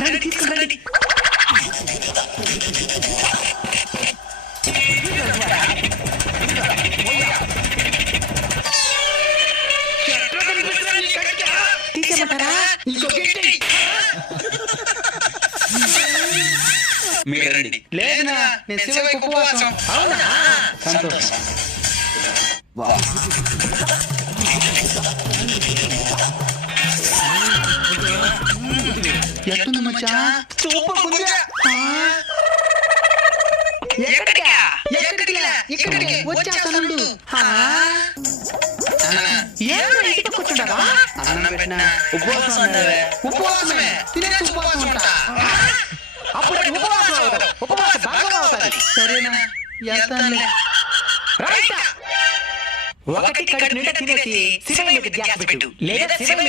రండి తీసుకురండి. తీసేమంటారా? మీరండి. లేదునా నేను శివయ్యకు ఉపవాసం. అవునా? సంతోషం. ఎట్టుంది మచ్చా? సూపర్ గుంజా. ఎక్కడికి వచ్చేస్తానుండు. ఏమైనా ఇంటికి కూర్చుంటావా? అన్నం పెట్టినా ఉపవాసమే తినేసి ఉపవాసం ఉంటా. అప్పుడు ఉపవాసం అవుతారు. ఉపవాసం బాగా అవుతుంది. సరేనా? వెళ్తానులే. రైట్. ఒకటి కడుపు నిండా తినేసి శివయ్య మీద ధ్యాస పెట్టు, లేదా శివయ్య